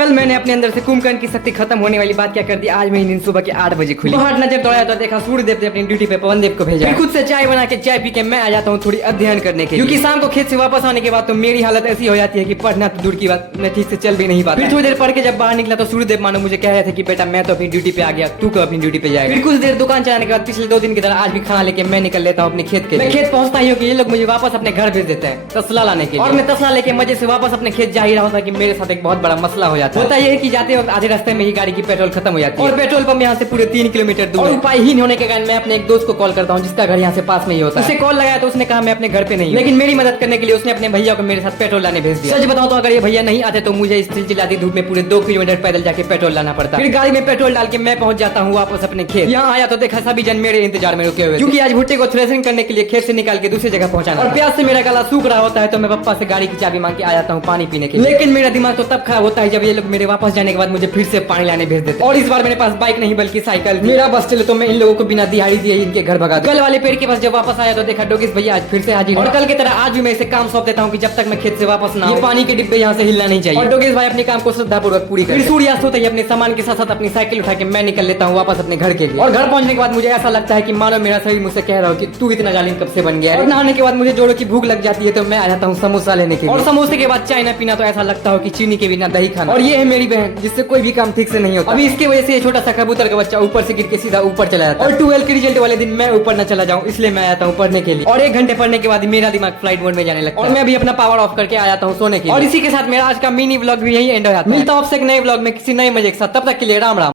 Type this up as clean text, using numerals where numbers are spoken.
कल मैंने अपने अंदर से कुंभकर्ण की शक्ति खत्म होने वाली बात क्या कर दी। आज मेरी नींद सुबह के 8 बजे खुली। बाहर नजर दौड़ाया तो देखा सूर्यदेव ने अपनी ड्यूटी पे पवनदेव को भेजा। फिर खुद से चाय बना के चाय पी के मैं आ जाता हूँ थोड़ी अध्ययन करने के लिए, क्योंकि शाम को खेत से वापस आने के बाद तो मेरी हालत ऐसी हो जाती है कि पढ़ना तो दूर की बात, मैं ठीक से चल भी नहीं पाता। फिर थोड़ी देर पढ़ के जब बाहर निकला तो सूर्यदेव मानो मुझे कह रहे थे कि बेटा मैं तो अपनी ड्यूटी पे आ गया, तू कब अपनी ड्यूटी पे जाएगा। फिर कुछ देर दुकान चलाने के बाद पिछले 2 दिन की तरह आज भी खाना लेके मैं निकल लेता हूँ अपने खेत के। मैं खेत पहुंचता ही हूँ कि ये लोग मुझे वापस अपने घर भेज देते हैं तसला लाने के लिए, और मैं तसला लेके मजे से वापस अपने खेत जा ही रहा होता कि मेरे साथ एक बहुत बड़ा मसला हो जाता है। होता यह है कि जाते वक्त आधे रास्ते में ही गाड़ी की पेट्रोल खत्म हो जाती है, और पेट्रोल पंप यहाँ से पूरे 3 किलोमीटर दूर है। उपाय ही होने के कारण मैं अपने एक दोस्त को कॉल करता हूँ जिसका घर यहाँ से पास में ही होता है। उसे कॉल लगाया तो उसने कहा मैं अपने घर पे नहीं, लेकिन मेरी मदद करने के लिए उसने अपने भैया को मेरे साथ पेट्रोल लाने भेज दिया। सच बताओ तो अगर ये भैया नहीं आते तो मुझे इस चिलचिलाती धूप में पूरे 2 किलोमीटर पैदल जाके पेट्रोल लाना पड़ता। फिर गाड़ी में पेट्रोल डाल के मैं पहुंच जाता हूँ वापस अपने खेत। यहाँ आया तो देखा सभी जन मेरे इंतजार में रुके हुए, क्योंकि आज भुट्टे को थ्रेसिंग करने के लिए खेत से निकाल के दूसरी जगह पहुंचाना। और प्यास से मेरा गला सूख रहा होता है तो मैं पप्पा से गाड़ी की चाबी मांग के आ जाता हूँ पानी पीने के लिए। लेकिन मेरा दिमाग तो तब खराब होता है जब ये लोग मेरे वापस जाने के बाद मुझे फिर से पानी लाने भेज देते। और इस बार मेरे पास बाइक नहीं बल्कि साइकिल। मेरा बस चले तो मैं इन लोगों को बिना दिहाड़ी दिए इनके घर भगा दूं। कल वाले पेड़ के पास जब वापस आया तो देखा डोगिस भैया आज फिर से हाजिर। और कल की तरह आज भी मैं इसे काम सौंप देता हूँ कि जब तक मैं खेत से वापस ना ये पानी के डिब्बे यहाँ से हिलना नहीं चाहिए। और डोगिस भाई अपने काम को श्रद्धापूर्वक पूरी कर। सूर्यास्त होते ही अपने सामान के साथ साथ अपनी साइकिल उठा के मैं निकल लेता हूँ वापस अपने घर के लिए। और घर पहुंचने के बाद मुझे ऐसा लगता है कि मानो मेरा शरीर मुझसे कह रहा हो कि तू इतना जालिम कब से बन गया है। और नहाने के बाद मुझे जोड़ों की भूख लग जाती है तो मैं आ जाता हूँ समोसा लेने के लिए। और समोसे के बाद चाय न पीना तो ऐसा लगता हो कि चीनी के बिना दही खाना। और ये है मेरी बहन जिससे कोई भी काम ठीक से नहीं होता। अभी इसके वजह से छोटा सा कबूतर का बच्चा ऊपर से गिर के सीधा ऊपर चला जाता है। और 12 के रिजल्ट वाले दिन मैं ऊपर न चला जाऊं इसलिए मैं आता हूँ पढ़ने के लिए। और 1 घंटे पढ़ने के बाद मेरा दिमाग फ्लाइट मोड में जाने लगता है और मैं भी अपना पावर ऑफ करके आ जाता हूँ सोने के लिए। और इसी के साथ मेरा आज का मिनी व्लॉग भी यही एंड हो जाता है। मिलता हूं आपसे एक नए व्लॉग में किसी नए मजे के साथ, तब तक के लिए राम राम।